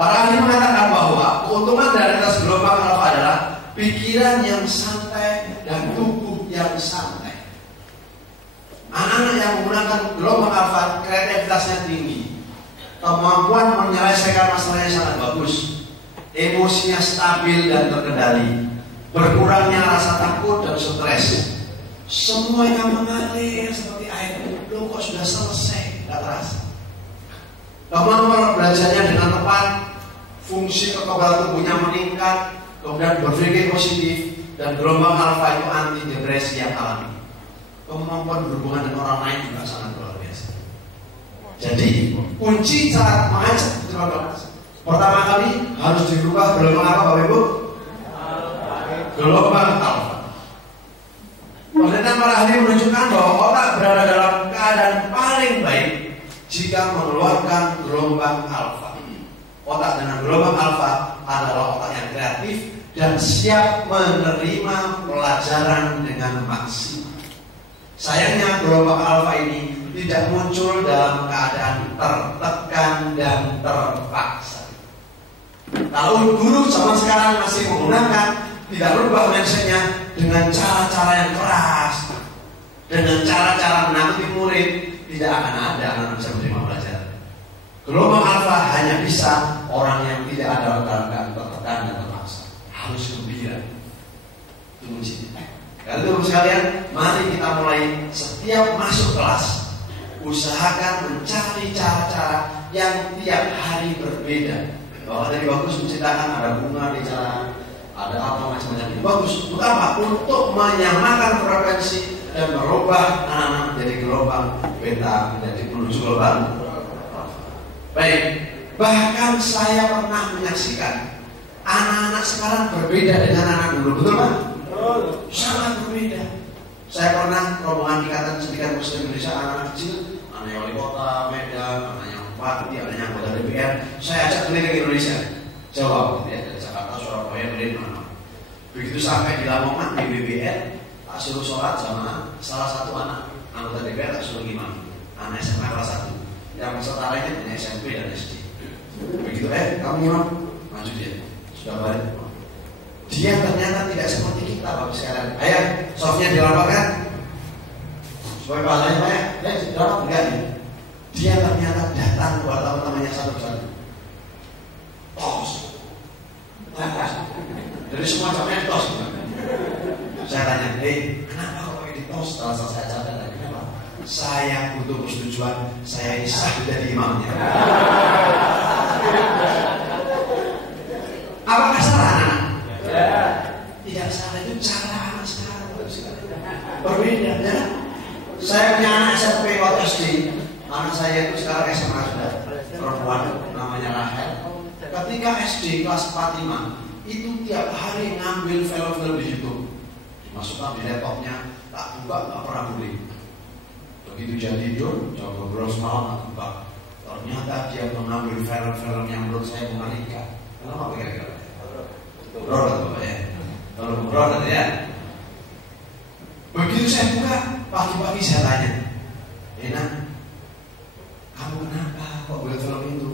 Para ahli mengatakan bahwa keuntungan dari tes gelombang alfa adalah pikiran yang santai dan tubuh yang santai. Anak-anak yang menggunakan gelombang alfa kreativitasnya tinggi, kemampuan menyelesaikan masalahnya sangat bagus, emosinya stabil dan terkendali, berkurangnya rasa takut dan stres. Semuanya mengalir seperti air. Loh, kok sudah selesai? Tidak terasa. Kemampuan belajarnya dengan tepat, fungsi kekebalan tubuhnya meningkat, kemudian berpikir positif, dan gelombang alfa itu anti depresi yang alami. Kemampuan berhubungan dengan orang lain juga sangat luar biasa. Jadi kunci cara mengajak teman-teman, pertama kali harus dirubah gelombang apa, Bapak Ibu? Gelombang alfa. Penelitian para ahli menunjukkan bahwa otak berada dalam keadaan paling baik jika mengeluarkan gelombang alfa. Otak dengan gelombang alfa adalah otak yang kreatif dan siap menerima pelajaran dengan maksimal. Sayangnya gelombang alfa ini tidak muncul dalam keadaan tertekan dan terpaksa. Kalau guru zaman sekarang masih menggunakan, tidak berubah mindsetnya dengan cara-cara yang keras, dengan cara-cara menakuti murid, tidak akan ada anak bisa menerima pelajaran. Gelombang alfa hanya bisa orang yang tidak ada dalam keadaan tertekan dan terpaksa. Harus gembira. Itu kuncinya. Kalau itu sekalian, mari kita mulai setiap masuk kelas, usahakan mencari cara-cara yang tiap hari berbeda. Bahwa tadi bagus menciptakan ada bunga di jalan, ada apa macam-macam itu bagus. Untuk apa? Untuk menyamakan frekuensi dan merubah anak-anak menjadi gelombang beta menjadi menuju gelombang. Baik, bahkan saya pernah menyaksikan anak-anak sekarang berbeda dengan anak dulu, betul Pak? Sangat berbeda. Saya pernah rombongan ikatan Sindikat Muslim Indonesia anak kecil, anak wali kota Medan, anaknya bupati, anaknya anggota DPR. Saya ajak keliling Indonesia, Jawa, ya, dari Jakarta, Surabaya, dari mana. Begitu sampai di Lamongan di BBR, tak suruh sholat sama salah satu anak anggota DPR, tak suruh gimana? Anak SMA kelas 1, yang peserta lainnya punya SMP dan SD. Begitu kamu gimana? Maju dia, sudah balik. Dia ternyata tidak seperti kita, Bapak sekalian. Ayah, softnya dilaporkan supaya pahalanya banyak. Dapat enggak nih? Dia ternyata datang buat teman-temannya satu-satu. Tos. Dari semua capeknya tos. Saya tanya, kenapa kalau ini tos? Setelah selesai acara, kenapa? Saya butuh persetujuan, saya ini sah jadi imamnya. Apakah salah? Tidak salah, itu cara anak sekarang. Berbeda, ya. Saya punya anak SMP waktu SD. Anak saya itu sekarang SMA sudah, perempuan namanya Rahel. Ketika SD kelas 4-5, itu tiap hari ngambil film-film di YouTube, dimasukkan di laptopnya, tak buka, tak pernah beli. Begitu dia tidur, coba ngobrol semalam, tak buka. Ternyata dia mengambil film-film yang menurut saya mengerikan. Kenapa kira-kira? Horor Bapak ya. Kalau horor ya. Begitu saya buka, pagi-pagi saya tanya, Ena, kamu kenapa kok buat film itu?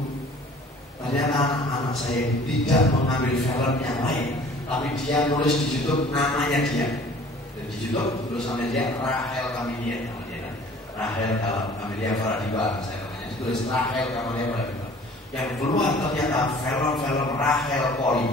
Ternyata anak-anak saya tidak mengambil film yang lain, tapi dia nulis di YouTube namanya dia. Dan di YouTube tulisannya dia Rahel Kamilia namanya. Rahel Kamilia Faradiba, saya namanya. Ditulis Rahel Kamilia Faradiba. Yang keluar ternyata film-film Rahel Poli.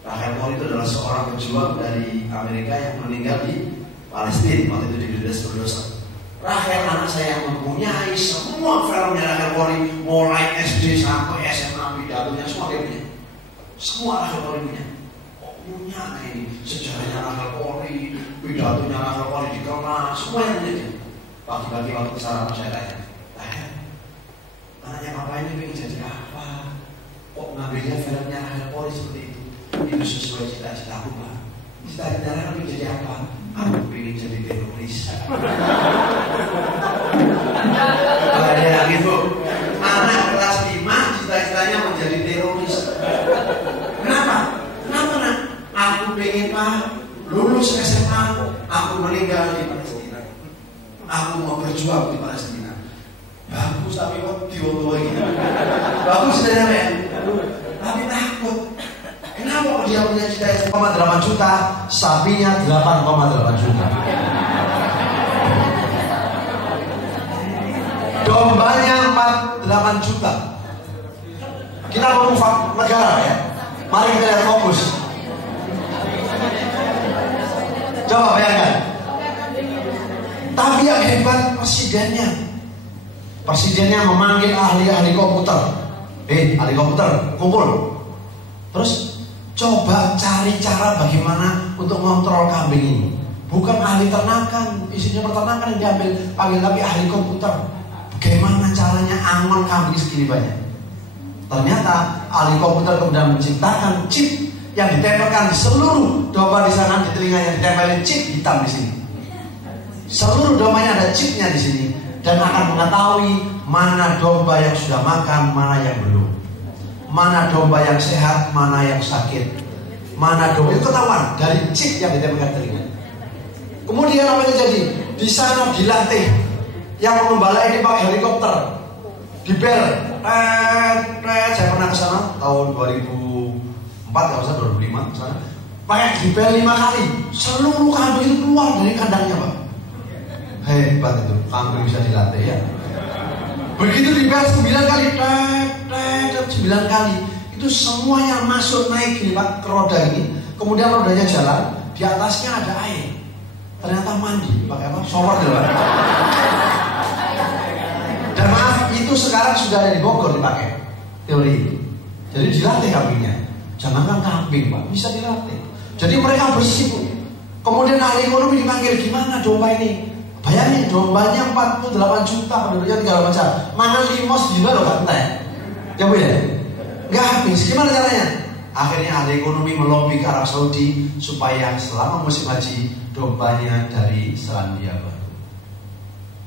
Rahel Poli itu adalah seorang pejuang dari Amerika yang meninggal di Palestina waktu itu diberdosa. Rahel anak saya yang mempunyai semua filmnya Rahel Poli, mulai SD sampai SMA, pidatonya semua dia punya. Semua Rahel Poli punya. Kok punya ini sejarahnya Rahel Poli, pidatonya Rahel Poli di kelas, semua yang punya. Pagi-pagi waktu kesalahan saya tanya, anaknya papa ini ingin jadi apa? Kok ngambilnya filmnya Rahel Poli seperti itu? Itu sesuai cita-cita aku, Pak. Cita-cita aku jadi apa? Aku ingin jadi teroris. Kalau ada yang gitu, anak kelas 5 cita-citanya menjadi teroris. Kenapa? Kenapa nak? Aku pengen Pak lulus SMA, aku meninggal di Palestina. Aku mau berjuang di Palestina. Bagus tapi kok diwong-wong gitu. Bagus saja ya. tapi takut. Kenapa dia punya cita 1,8 juta, sapinya 8,8 juta. Dombanya 48 juta. Kita mau negara ya. Mari kita lihat fokus. Coba bayangkan. Tapi yang hebat presidennya. Presidennya memanggil ahli-ahli komputer. Ahli komputer, kumpul. Terus coba cari cara bagaimana untuk mengontrol kambing ini. Bukan ahli ternakan, isinya peternakan yang diambil, panggil tapi ahli komputer. Bagaimana caranya angon kambing segini banyak? Ternyata ahli komputer kemudian menciptakan chip yang ditempelkan di seluruh domba di sana, di telinganya ditempelin chip hitam di sini. Seluruh dombanya ada chipnya di sini dan akan mengetahui mana domba yang sudah makan, mana yang belum. Mana domba yang sehat, mana yang sakit. Mana domba itu ketahuan dari chip yang ditempelkan telinga. Kemudian apa yang terjadi? Di sana dilatih. Yang mengembala ini pakai helikopter. Di bel. Saya pernah ke sana tahun 2004 kalau saya 2005 ke sana. Pakai di bel 5 kali. Seluruh kambing itu keluar dari kandangnya, Pak. Hebat itu, kambing bisa dilatih ya. Begitu di bel 9 kali, 9 kali. Itu semuanya masuk naik ini Pak, ke roda ini. Kemudian rodanya jalan, di atasnya ada air. Ternyata mandi, pakai apa? Shower gitu Pak. Dan maaf, itu sekarang sudah ada di Bogor dipakai teori itu. Jadi dilatih kambingnya. Jangankan kambing Pak, bisa dilatih. Jadi mereka bersih. Kemudian ahli ekonomi dipanggil, gimana domba ini? Bayangin dombanya 48 juta, penduduknya 3 macam. Mangan limos juga loh kan teh. Ya Bu ya? Gak habis, gimana caranya? Akhirnya ahli ekonomi melobi ke Arab Saudi supaya selama musim haji dombanya dari Selandia Baru.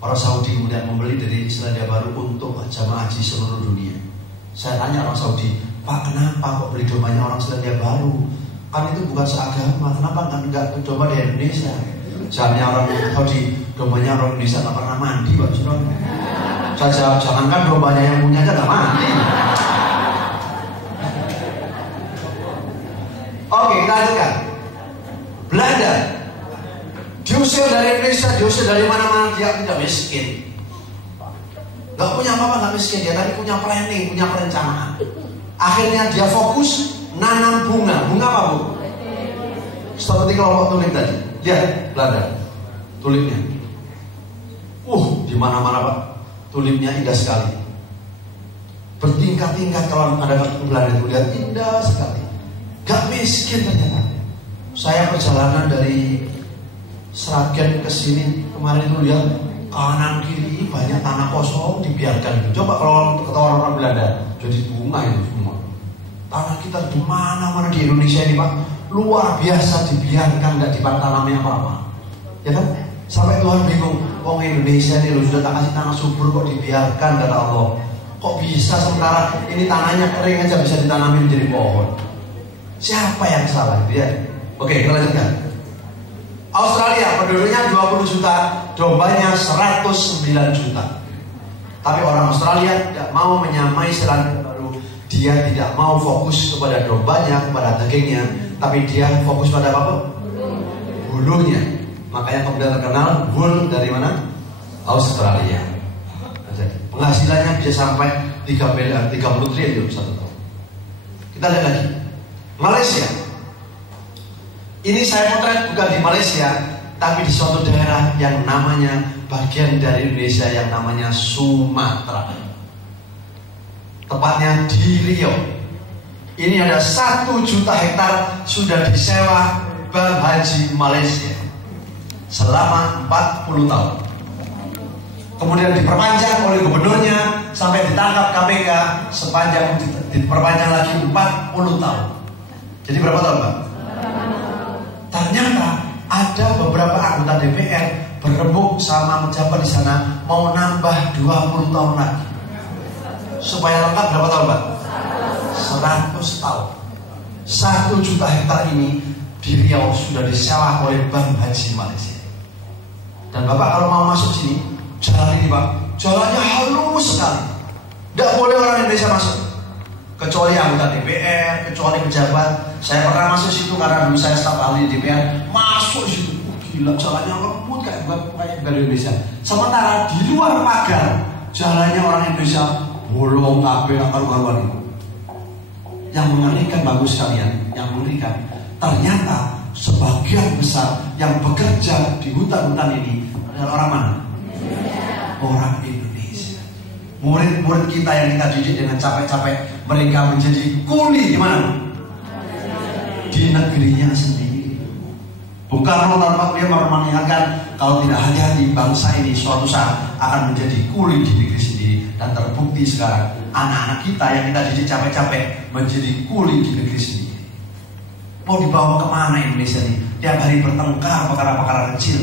Orang Saudi kemudian membeli dari Selandia Baru untuk jamaah haji seluruh dunia. Saya tanya orang Saudi, Pak kenapa kok beli dombanya orang Selandia Baru? Kan itu bukan seagama, kenapa enggak domba di Indonesia? Jangannya orang Saudi, dombanya orang Indonesia nggak pernah mandi Pak Surah. Saya jawab, jangankan dombanya yang punya aja nggak mandi. Oke, kita lanjutkan. Belanda diusir dari Indonesia, diusir dari mana-mana, dia tidak miskin. Gak punya apa-apa, gak miskin. Dia tadi punya planning, punya perencanaan. Akhirnya dia fokus nanam bunga. Bunga apa Bu? Seperti kelompok tulip tadi. Lihat Belanda, tulipnya. Di mana-mana Pak, tulipnya indah sekali. Bertingkat-tingkat kalau ada ke Belanda itu lihat indah sekali. Gak miskin ternyata. Saya perjalanan dari Sragen ke sini kemarin itu lihat kanan kiri banyak tanah kosong dibiarkan. Coba kalau ketahuan orang Belanda, jadi bunga itu semua. Tanah kita di mana-mana di Indonesia ini Pak, luar biasa dibiarkan, nggak ditanami apa-apa. Ya kan? Sampai Tuhan bingung, Indonesia ini loh sudah tak kasih tanah subur kok dibiarkan, kata Allah. Kok bisa sementara ini tanahnya kering aja bisa ditanami menjadi pohon? Siapa yang salah itu ya? Oke, kita lanjutkan. Australia penduduknya 20 juta, dombanya 109 juta. Tapi orang Australia tidak mau menyamai Selandia Baru. Dia tidak mau fokus kepada dombanya, kepada dagingnya, tapi dia fokus pada apa? Bulunya. Makanya kemudian terkenal wool dari mana? Australia. Jadi penghasilannya bisa sampai 30 triliun satu tahun. Kita lihat lagi. Malaysia. Ini saya potret bukan di Malaysia, tapi di suatu daerah yang namanya bagian dari Indonesia yang namanya Sumatera. Tepatnya di Riau. Ini ada 1 juta hektar sudah disewa Bank Haji Malaysia selama 40 tahun. Kemudian diperpanjang oleh gubernurnya sampai ditangkap KPK sepanjang diperpanjang lagi 40 tahun. Jadi berapa tahun Pak? Ternyata ada beberapa anggota DPR berembuk sama pejabat di sana mau nambah 20 tahun lagi. Supaya lengkap berapa tahun Pak? 100 tahun. 1 juta hektar ini di Riau sudah disewa oleh Bank Haji Malaysia. Dan Bapak kalau mau masuk sini, jalan ini Pak, jalannya halus sekali. Tidak boleh orang Indonesia masuk. kecuali anggota DPR, kecuali pejabat. Saya pernah masuk situ karena dulu saya staf ahli DPR, masuk situ, gila jalannya lembut kayak Indonesia. Sementara di luar pagar jalannya orang Indonesia bolong kabeh akar-akaran itu. Yang mengerikan bagus sekalian, yang mengerikan ternyata sebagian besar yang bekerja di hutan-hutan ini adalah orang mana? Orang Indonesia. Murid-murid kita yang kita didik dengan capek-capek, mereka menjadi kuli di mana? Di negerinya sendiri. Bukan tanpa dia mengingatkan kalau tidak hati-hati bangsa ini suatu saat akan menjadi kuli di negeri sendiri. Dan terbukti sekarang anak-anak kita yang kita didik capek-capek menjadi kuli di negeri sendiri. Mau dibawa kemana Indonesia ini? Tiap hari bertengkar perkara-perkara kecil.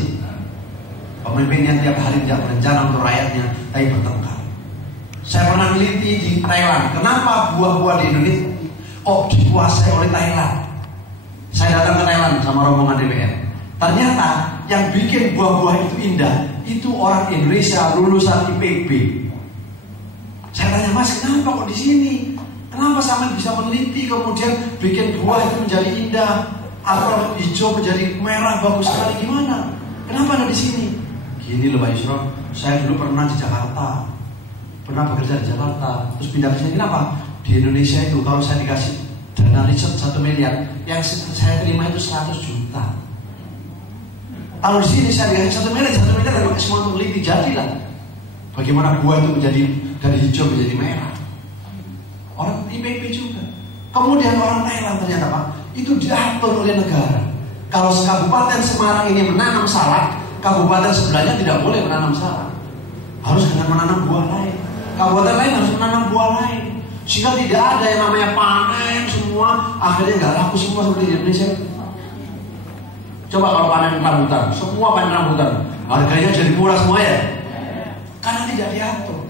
Pemimpinnya tiap hari tidak berencana untuk rakyatnya, tapi bertengkar. Saya pernah meneliti di Thailand, kenapa buah-buah di Indonesia kok dikuasai oleh Thailand? Saya datang ke Thailand sama rombongan DPR. Ternyata yang bikin buah-buah itu indah itu orang Indonesia lulusan IPB. Saya tanya, Mas, kenapa kok di sini? Kenapa sampai bisa meneliti kemudian bikin buah itu menjadi indah atau hijau menjadi merah bagus sekali, gimana? Kenapa ada di sini? Gini loh Pak Yusron, saya dulu pernah di Jakarta, pernah bekerja di Jakarta, terus pindah ke sini. Kenapa? Di Indonesia itu kalau saya dikasih dana riset 1 miliar, yang saya terima itu 100 juta. Kalau di sini saya dikasih 1 miliar dan pakai semua untuk meneliti, jadilah bagaimana buah itu menjadi dari hijau menjadi merah. Orang IPB juga. Kemudian orang Thailand ternyata Pak, itu diatur oleh negara. Kalau Kabupaten Semarang ini menanam salak, kabupaten sebelahnya tidak boleh menanam salak. Harus dengan menanam buah lain. Kabupaten lain harus menanam buah lain. Sehingga tidak ada yang namanya panen semua, akhirnya nggak laku semua seperti di Indonesia. Coba kalau panen rambutan, semua panen rambutan, harganya jadi murah semua ya? Karena tidak diatur.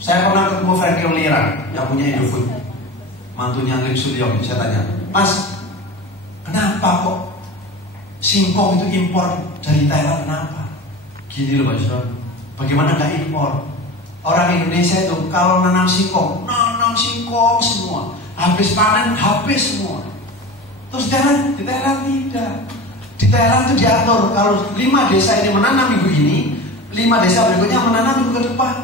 Saya pernah ketemu Frankie Oliran yang punya Indofood, mantunya Andri Suryo. Saya tanya, Mas, kenapa kok singkong itu impor dari Thailand? Kenapa? Gini loh Pak Yusron, bagaimana nggak impor? Orang Indonesia itu kalau nanam singkong semua, habis panen habis semua. Terus di Thailand tidak. Di Thailand itu diatur kalau 5 desa ini menanam minggu ini, 5 desa berikutnya menanam minggu ke depan,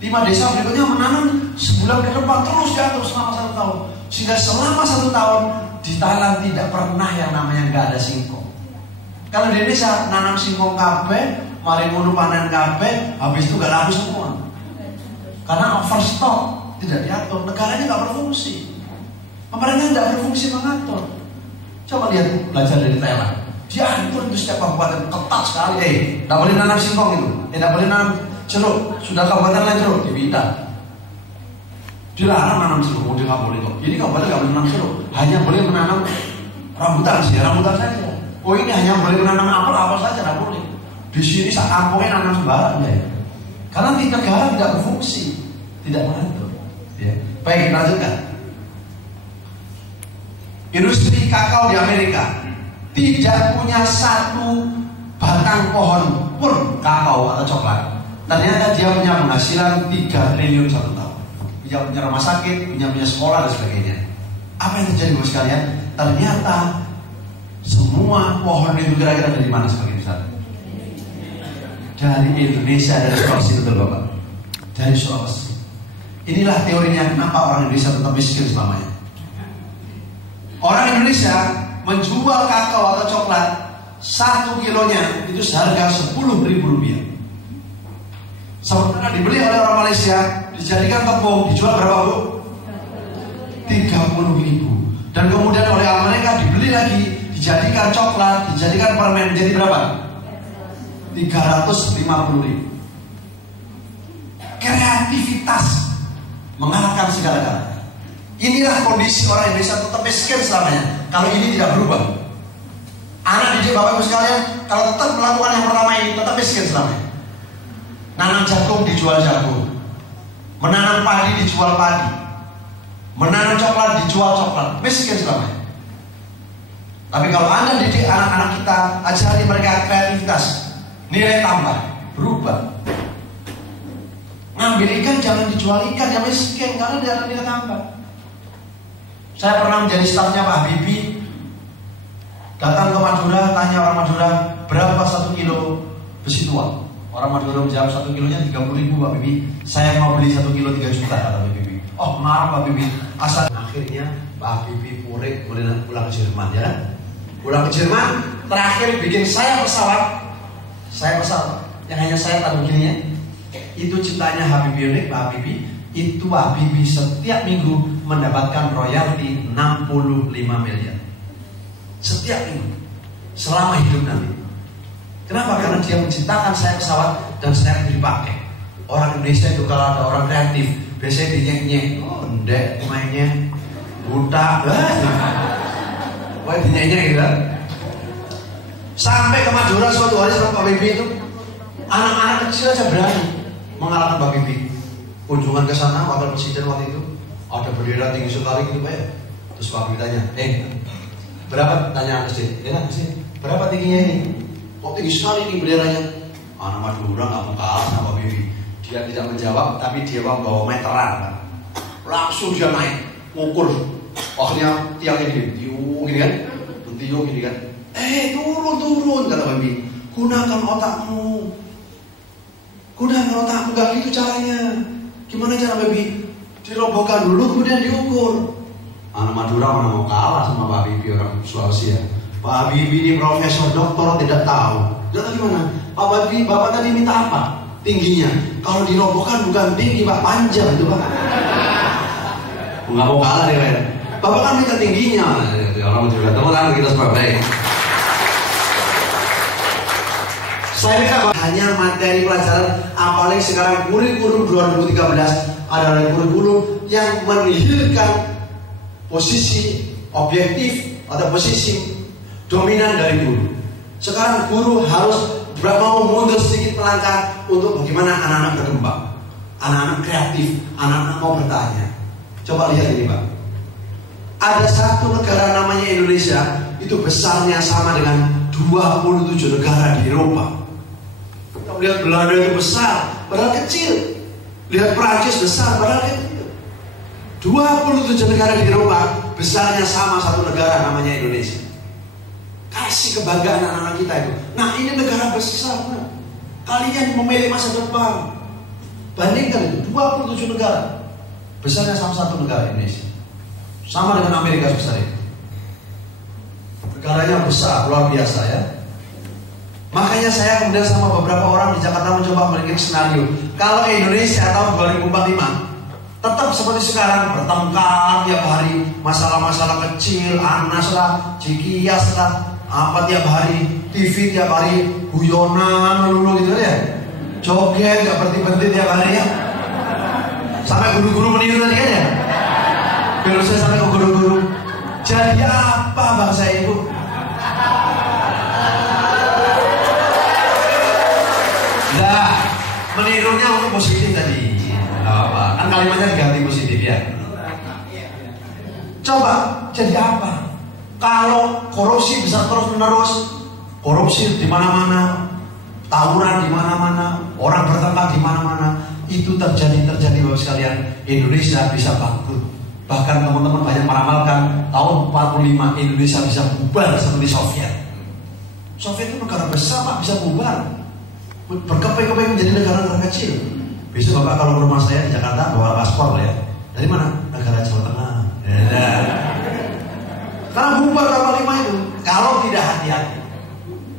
5 desa berikutnya menanam sebulan ke depan, terus diatur selama 1 tahun. Sehingga selama 1 tahun di Thailand tidak pernah yang namanya nggak ada singkong. Kalau di Indonesia nanam singkong kabeh, mari ngono panen kabeh, habis itu nggak laku semua. Karena overstock, tidak diatur, negaranya nggak berfungsi. Pemerintah tidak berfungsi mengatur. Coba lihat, belajar dari Thailand. Diatur itu setiap kabupaten ketat sekali. Tidak boleh nanam singkong itu, tidak boleh nanam jeruk. Sudah kabupaten lain jeruk, dipindah. Dilarang nanam jeruk, dia nggak boleh kok. Ini kabupaten nggak boleh menanam jeruk, hanya boleh menanam rambutan saja. Oh ini hanya boleh menanam apel saja, tidak boleh. Di sini saat kampungnya nanam sembarang ya. Karena di negara tidak berfungsi, tidak mengatur. Ya. Baik, lanjutkan. Industri kakao di Amerika tidak punya 1 batang pohon pun kakao atau coklat. Ternyata dia punya penghasilan 3 triliun 1 tahun. Dia punya rumah sakit, punya sekolah dan sebagainya. Apa yang terjadi Bapak sekalian? Ternyata semua pohon itu kira-kira dari mana sebagian besar? Dari Indonesia, dari Sulawesi, betul Bapak? Dari Sulawesi. Inilah teorinya kenapa orang Indonesia tetap miskin selamanya. Orang Indonesia menjual kakao atau coklat 1 kilonya itu seharga Rp10.000. Sementara dibeli oleh orang Malaysia, dijadikan tepung, dijual berapa Bu? 30.000. Dan kemudian oleh Amerika dibeli lagi, dijadikan coklat, dijadikan permen, jadi berapa? 350.000. Kreativitas mengalahkan segala-galanya. Inilah kondisi orang Indonesia tetap miskin selamanya kalau ini tidak berubah. Anak didik Bapak Ibu sekalian, kalau tetap melakukan yang pertama ini, tetap miskin selamanya. Nanam jagung dijual jagung, menanam padi dijual padi, menanam coklat dijual coklat, miskin selamanya. Tapi kalau Anda didik anak-anak kita, ajari mereka kreativitas, nilai tambah, berubah. Ngambil ikan jangan dijual ikan, ya miskin karena dia ada nilai tambah. Saya pernah menjadi stafnya Pak Habibie. Datang ke Madura, tanya orang Madura, berapa 1 kilo besi tua? Orang Madura menjawab 1 kilonya 30.000 Pak Habibie. Saya mau beli 1 kilo 3 juta kata Pak Habibie. Oh marah Pak Habibie. Asal akhirnya Pak Habibie pulang ke Jerman ya. Pulang ke Jerman, terakhir bikin saya pesawat. Yang hanya saya tahu begini ya. Itu ciptanya Habibie Unik, Pak Habibie. Itu Pak Habibie setiap minggu mendapatkan royalti 65 miliar. Setiap minggu, selama hidup nanti. Kenapa? Karena dia menciptakan saya pesawat dan saya dipakai. Orang Indonesia itu kalau ada orang kreatif, biasanya dinyek-nyek. Oh, ndek mainnya buta. Wah, dinyek-nyek gitu. Sampai ke Madura suatu hari sama Pak Habibie itu, anak-anak kecil aja berani mengalahkan Pak Habibie. Kunjungan ke sana, wakil presiden waktu itu ada bendera tinggi sekali gitu Pak ya. Terus Pak Habibie tanya, berapa? Tanya presiden, ya presiden, berapa tingginya ini? Kok tinggi sekali ini benderanya? Anak Madura nggak mau kalah sama Pak Habibie. Dia tidak menjawab, tapi dia bawa meteran kan. Langsung dia naik, ukur. Akhirnya tiangnya gini kan, tiung gini kan. Turun kata Pak Habibie. Gunakan otakmu, gak gitu caranya. Gimana cara Pak Habibie? Dirobohkan dulu kemudian diukur. Anak Madura mana mau kalah sama Pak Habibie orang Sulawesi ya. Pak Habibie ini profesor doktor tidak tahu. Jadi gimana? Pak Habibie, Bapak tadi minta apa? Tingginya. Kalau dirobohkan bukan tinggi Pak, panjang itu Pak. Nggak mau kalah dia kan. Bapak kan minta tingginya. Orang juga tahu kan kita sebab baik. Saya minta hanya materi pelajaran, apalagi sekarang kurikulum 2013 adalah kurikulum yang menihilkan posisi objektif atau posisi dominan dari guru. Sekarang guru harus mau mundur sedikit melangkah untuk bagaimana anak-anak berkembang, anak-anak kreatif, anak-anak mau bertanya. Coba lihat ini Pak. Ada satu negara namanya Indonesia, itu besarnya sama dengan 27 negara di Eropa. Kita lihat Belanda itu besar, padahal kecil. Lihat Prancis besar, padahal kecil. 27 negara di Eropa, besarnya sama satu negara namanya Indonesia. Kasih kebanggaan anak-anak kita itu. Nah ini negara besar, nah. Kalian memilih masa depan. Bandingkan itu 27 negara, besarnya sama satu negara Indonesia. Sama dengan Amerika sebesar itu. Negaranya besar, luar biasa ya. Makanya saya kemudian sama beberapa orang di Jakarta mencoba membuat skenario. Kalau Indonesia tahun 2045 tetap seperti sekarang, bertengkar tiap hari, masalah-masalah kecil, Anas lah, Cikias lah, apa tiap hari, TV tiap hari, guyonan lulu gitu ya, joget gak berhenti-berhenti tiap hari ya, sampai guru-guru meniru tadi kan ya. Kalau saya sampai ke guru-guru, jadi apa bangsa ibu? Nah, menirunya untuk positif tadi. Apa? Kan kalimatnya diganti positif ya. Coba jadi apa? Kalau korupsi bisa terus-menerus, korupsi di mana-mana, tawuran di mana-mana, orang bertengkar di mana-mana, itu terjadi Bapak sekalian, Indonesia bisa bangkrut. Bahkan teman-teman banyak meramalkan tahun 45 Indonesia bisa bubar seperti Soviet. Soviet itu negara besar Pak, bisa bubar, berkeping-keping menjadi negara-negara kecil. Besok Bapak kalau ke rumah saya di Jakarta bawa paspor ya. Dari mana? Negara Jawa Tengah. Ya. Karena bubar kapal 5 itu. Kalau tidak hati-hati,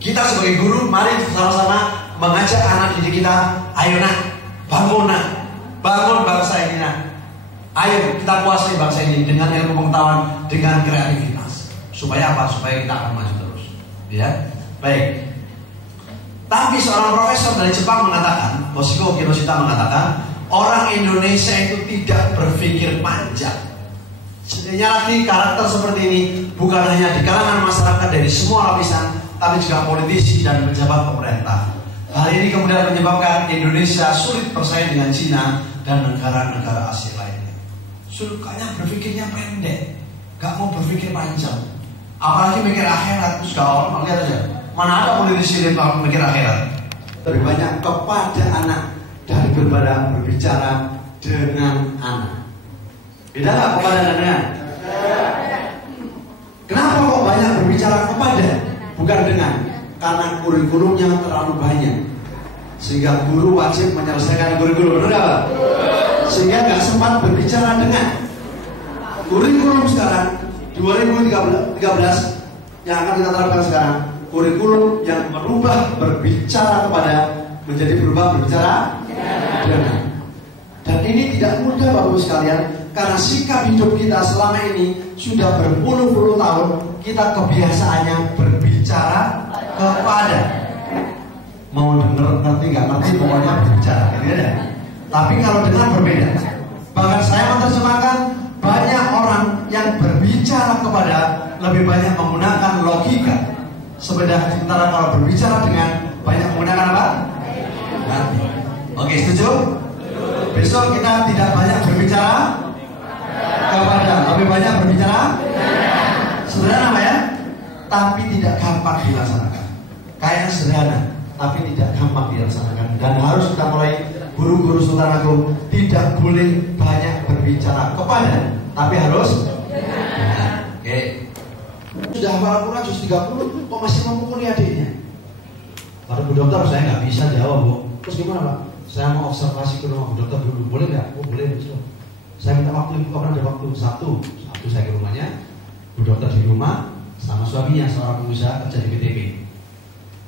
kita sebagai guru mari sama-sama mengajak anak didik kita. Ayo nak, bangun bangsa ini nak. Ayo kita kuasai bangsa ini dengan ilmu pengetahuan, dengan kreativitas. Supaya apa? Supaya kita akan maju terus. Ya, baik. Tapi seorang profesor dari Jepang mengatakan, Toshiko Kinoshita mengatakan, orang Indonesia itu tidak berpikir panjang. Sebenarnya lagi karakter seperti ini bukan hanya di kalangan masyarakat dari semua lapisan, tapi juga politisi dan pejabat pemerintah. Hal ini kemudian menyebabkan Indonesia sulit bersaing dengan Cina dan negara-negara Asia lainnya. Sukanya berpikirnya pendek, gak mau berpikir panjang. Apalagi mikir akhirat, terus kalau lihat aja, mana ada politisi yang mikir akhirat. Lebih banyak kepada anak daripada berbicara dengan anak. Beda gak kepada dan dengan? bukan dengan, karena kurikulumnya terlalu banyak, sehingga guru wajib menyelesaikan kurikulum, benar nggak? Sehingga nggak sempat berbicara dengan. Kurikulum sekarang 2013 yang akan kita terapkan sekarang, kurikulum yang merubah berbicara kepada menjadi berubah berbicara dengan. Dan ini tidak mudah Bapak Ibu sekalian, karena sikap hidup kita selama ini sudah berpuluh-puluh tahun kita kebiasaannya berbicara kepada. Mau denger ngerti nggak ngerti pokoknya berbicara, gitu ya. Tapi kalau dengar berbeda. Bahkan saya menerjemahkan banyak orang yang berbicara kepada lebih banyak menggunakan logika. Sementara kalau berbicara dengan banyak menggunakan apa? Hati. Oke, setuju? Besok kita tidak banyak berbicara kepada, lebih banyak berbicara. Sederhana ya? Tapi tidak gampang dilaksanakan. Kayak sederhana, tapi tidak gampang dilaksanakan. Dan harus kita mulai, guru-guru Sultan Agung tidak boleh banyak berbicara kepada, tapi harus. Oke. Sudah hafal Al-Quran juz 30, kok masih memukuli adiknya? Kata Bu Dokter, saya nggak bisa jawab, Bu. Terus gimana Pak? Saya mau observasi ke rumah Bu Dokter dulu, boleh nggak? Oh boleh, betul. Saya minta waktu, Ibu kapan ada waktu? Sabtu saya ke rumahnya. Bu Dokter di rumah sama suaminya, seorang pengusaha kerja di PTP.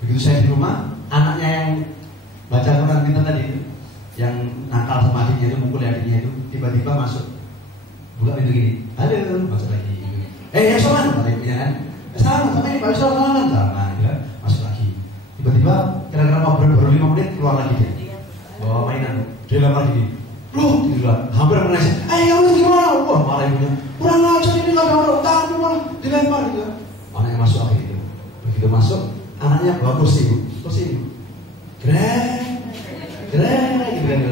Begitu saya di rumah, anaknya yang baca Quran kita tadi, yang nakal sama adiknya itu, mukul adiknya itu, tiba-tiba masuk, buka pintu gini, halo, masuk lagi. Ya soman, adiknya kan, sama ini Pak Ustaz, sama ya, masuk lagi. Tiba-tiba kira-kira ngobrol baru 5 menit keluar lagi dia, bawa mainan, dia lempar gini. Loh, gitu lah, hampir menangis. Kamu gimana? Wah, marah ibunya. Kurang ajar ini, nggak ada orang tahu malah dilempar gitu. Anaknya masuk apa itu? Begitu masuk, anaknya bawa kursi ibu, Greng, gitu.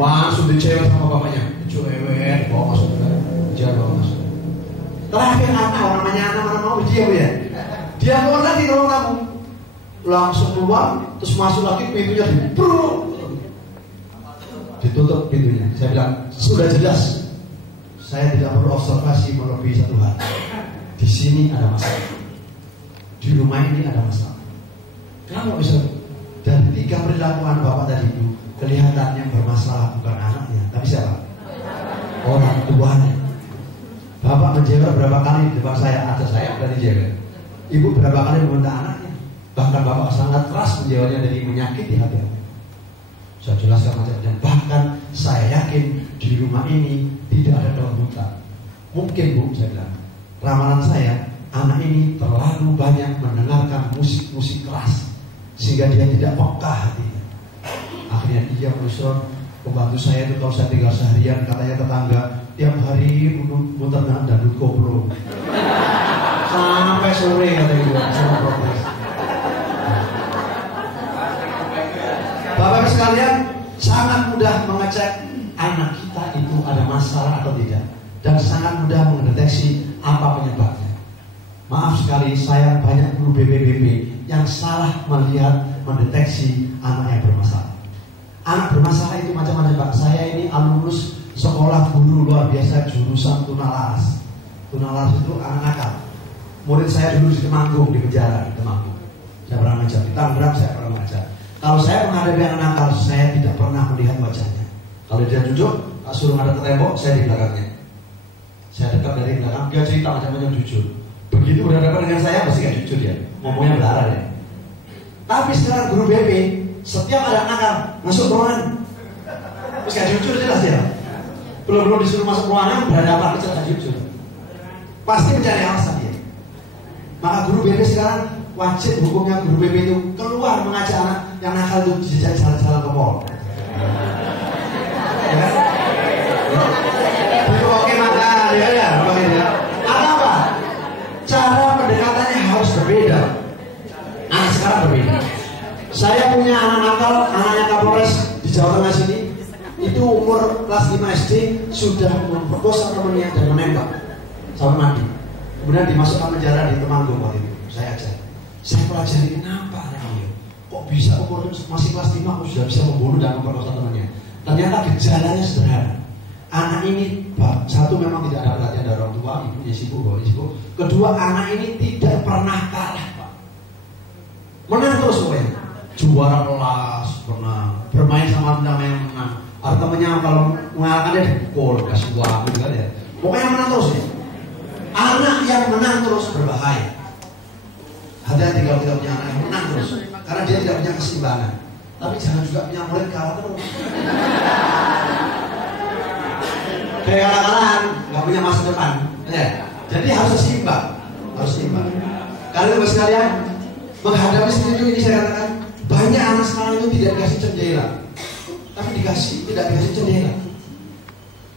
Langsung dicewek sama bapaknya. Cewek, bawa masuk, bawa masuk. Terakhir anak, orang namanya anak mana mau dia Bu ya? Dia keluar lagi ke ruang tamu, langsung keluar, terus masuk lagi pintunya ditutup pintunya. Saya bilang, sudah jelas saya tidak perlu observasi melebihi 1 hari. Di sini ada masalah, di rumah ini ada masalah. Kenapa bisa? Dan 3 perilakuan bapak tadi itu kelihatannya bermasalah, bukan anaknya, tapi siapa? Orang tuanya. Bapak menjewer berapa kali di depan saya, ada saya berarti jewer. Ibu berapa kali membentak anaknya. Bahkan bapak sangat keras menjewernya, jadi menyakiti hati. Saya jelaskan macam-macam. Bahkan saya yakin di rumah ini tidak ada kelembutan. Mungkin Bu, saya bilang, ramalan saya, anak ini terlalu banyak mendengarkan musik-musik keras sehingga dia tidak peka hatinya. Akhirnya dia menyusul pembantu saya itu, kalau saya tinggal seharian, katanya tetangga tiap hari muter dangdut koplo sampai sore, katanya dia sama protes. Bapak sekalian, sangat mudah mengecek anak kita itu ada masalah atau tidak, dan sangat mudah mendeteksi apa penyebabnya. Maaf sekali, saya banyak guru BPBB yang salah melihat mendeteksi anak yang bermasalah. Anak bermasalah itu macam-macam Pak. Saya ini alumnus sekolah guru luar biasa jurusan Tunalaras. Tunalaras itu anak nakal. Murid saya dulu di Temanggung, di penjara di Temanggung. Saya pernah mengajar di Tangerang, saya pernah mengajar. Kalau saya menghadapi anak nakal, saya tidak pernah melihat wajahnya. Kalau dia duduk, suruh ngadep ke tembok, saya di belakangnya. Saya dekat dari belakang, dia cerita macam-macam jujur. Begitu berhadapan dengan saya, pasti gak jujur dia, ngomongnya belara ya. Tapi sekarang guru BP, setiap ada nakal masuk ruangan, terus gak jujur jelas ya. Belum disuruh masuk ruangan, berhadapan aja gak jujur. Pasti mencari alasan dia. Maka guru BP sekarang wajib hukumnya guru BP itu keluar mengajak anak yang nakal itu dijajak jalan-jalan ke mall. Ya kan? Oke maka ya. Apa? Cara pendekatannya harus berbeda. Anak sekarang berbeda. Saya punya anak nakal, anaknya Kapolres di Jawa Tengah sini, itu umur kelas 5 SD sudah memperkosa temannya dan menembak sampai mati. Kemudian dimasukkan penjara di Temanggung waktu itu. Saya ajar. Saya pelajari kenapa anak ini kok bisa umur masih kelas 5 sudah bisa membunuh dan memperkosa temannya. Ternyata gejalanya sederhana. anak ini satu memang tidak ada perhatian dari orang tua, ibunya sibuk, bapaknya sibuk. Kedua, anak ini tidak pernah kalah, Pak. Menang terus pokoknya. Juara kelas, pernah bermain sama teman yang menang. Atau temennya kalau mengalahkan dia dipukul, kasih uang gitu kan ya. Pokoknya menang terus ya. Anak yang menang terus berbahaya. Hati-hati kalau kita punya anak yang menang terus, karena dia tidak punya keseimbangan. Tapi jangan juga punya murid kalah terus. Kayak kalah-kalahan, nggak punya masa depan. Ya. Jadi harus seimbang, harus seimbang. Kalian Bapak sekalian, menghadapi seperti itu, ini saya katakan banyak anak sekarang itu tidak dikasih jendela, tapi tidak dikasih jendela.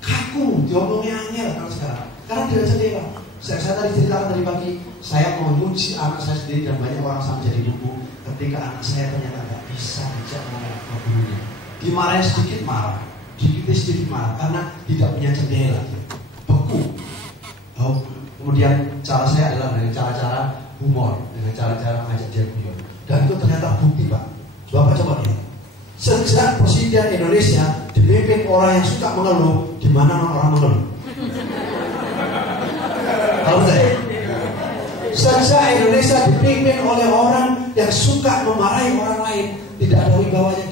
Kaku, diomongnya angel kalau sekarang, karena tidak jendela. Saya tadi ceritakan tadi pagi, saya mau menguji anak saya sendiri dan banyak orang sama jadi ibu. Ketika anak saya ternyata nggak bisa bijak ngomong ke gurunya, dimarahin sedikit marah, sedikit marah karena tidak punya jendela, beku. Kemudian cara saya adalah dengan cara-cara humor, dengan cara-cara mengajak dia guyon. Dan itu ternyata bukti, Pak. Bapak coba lihat. Sejak Presiden Indonesia dipimpin orang yang suka mengeluh, di mana orang mengeluh? Tahu saya? Sejak Indonesia dipimpin oleh orang yang suka memarahi orang lain, tidak ada wibawanya,